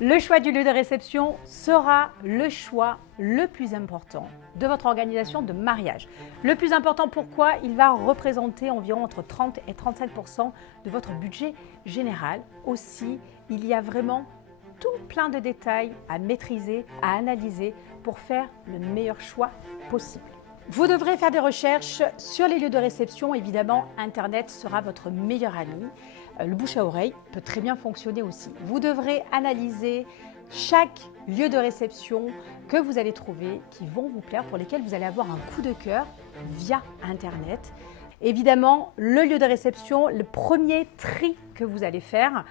Le choix du lieu de réception sera le choix le plus important de votre organisation de mariage. Le plus important, pourquoi? Il va représenter environ entre 30 et 35% de votre budget général. Aussi, il y a vraiment tout plein de détails à maîtriser, à analyser pour faire le meilleur choix possible. Vous devrez faire des recherches sur les lieux de réception. Évidemment, Internet sera votre meilleur ami. Le bouche à oreille peut très bien fonctionner aussi. Vous devrez analyser chaque lieu de réception que vous allez trouver, qui vont vous plaire, pour lesquels vous allez avoir un coup de cœur via Internet. Évidemment, le lieu de réception, le premier tri que vous allez faire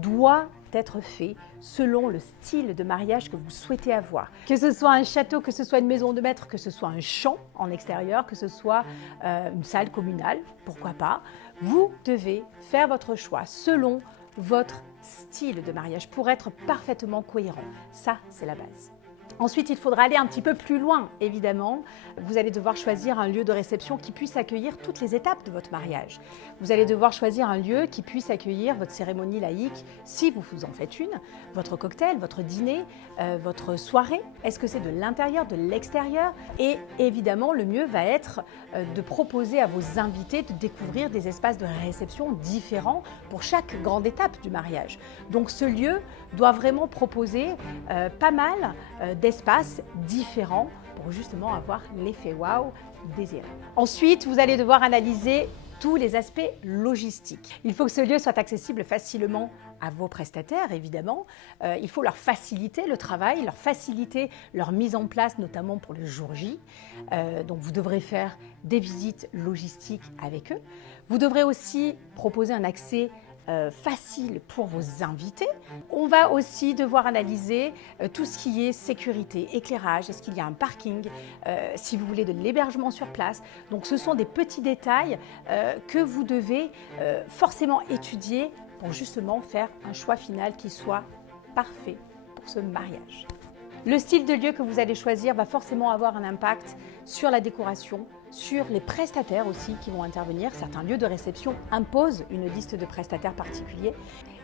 doit être fait selon le style de mariage que vous souhaitez avoir. Que ce soit un château, que ce soit une maison de maître, que ce soit un champ en extérieur, que ce soit une salle communale, pourquoi pas. Vous devez faire votre choix selon votre style de mariage pour être parfaitement cohérent. Ça, c'est la base. Ensuite, il faudra aller un petit peu plus loin, évidemment. Vous allez devoir choisir un lieu de réception qui puisse accueillir toutes les étapes de votre mariage. Vous allez devoir choisir un lieu qui puisse accueillir votre cérémonie laïque, si vous en faites une, votre cocktail, votre dîner, votre soirée. Est-ce que c'est de l'intérieur, de l'extérieur? Et évidemment, le mieux va être de proposer à vos invités de découvrir des espaces de réception différents pour chaque grande étape du mariage. Donc ce lieu doit vraiment proposer pas mal d'espaces différents pour justement avoir l'effet waouh désiré. Ensuite, vous allez devoir analyser tous les aspects logistiques. Il faut que ce lieu soit accessible facilement à vos prestataires, évidemment. Il faut leur faciliter le travail, leur faciliter leur mise en place, notamment pour le jour J. Donc vous devrez faire des visites logistiques avec eux. Vous devrez aussi proposer un accès facile pour vos invités. On va aussi devoir analyser tout ce qui est sécurité, éclairage, est-ce qu'il y a un parking, si vous voulez de l'hébergement sur place. Donc ce sont des petits détails que vous devez forcément étudier pour justement faire un choix final qui soit parfait pour ce mariage. Le style de lieu que vous allez choisir va forcément avoir un impact sur la décoration, sur les prestataires aussi qui vont intervenir. Certains lieux de réception imposent une liste de prestataires particuliers.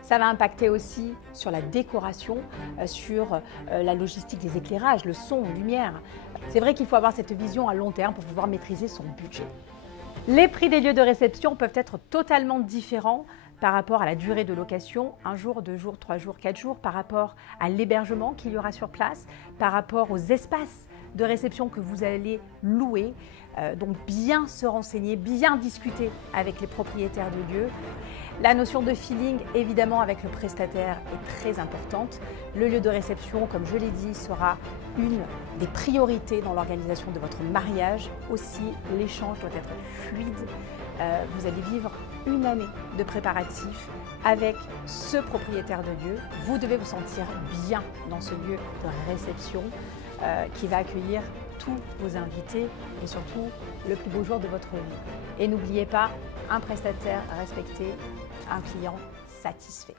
Ça va impacter aussi sur la décoration, sur la logistique des éclairages, le son, lumière. C'est vrai qu'il faut avoir cette vision à long terme pour pouvoir maîtriser son budget. Les prix des lieux de réception peuvent être totalement différents par rapport à la durée de location, 1 jour, 2 jours, 3 jours, 4 jours, par rapport à l'hébergement qu'il y aura sur place, par rapport aux espaces de réception que vous allez louer. Donc bien se renseigner, bien discuter avec les propriétaires de lieux. La notion de feeling, évidemment, avec le prestataire est très importante. Le lieu de réception, comme je l'ai dit, sera une des priorités dans l'organisation de votre mariage. Aussi, l'échange doit être fluide. Vous allez vivre une année de préparatifs avec ce propriétaire de lieu. Vous devez vous sentir bien dans ce lieu de réception qui va accueillir tous vos invités et surtout le plus beau jour de votre vie. Et n'oubliez pas, un prestataire respecté, un client satisfait.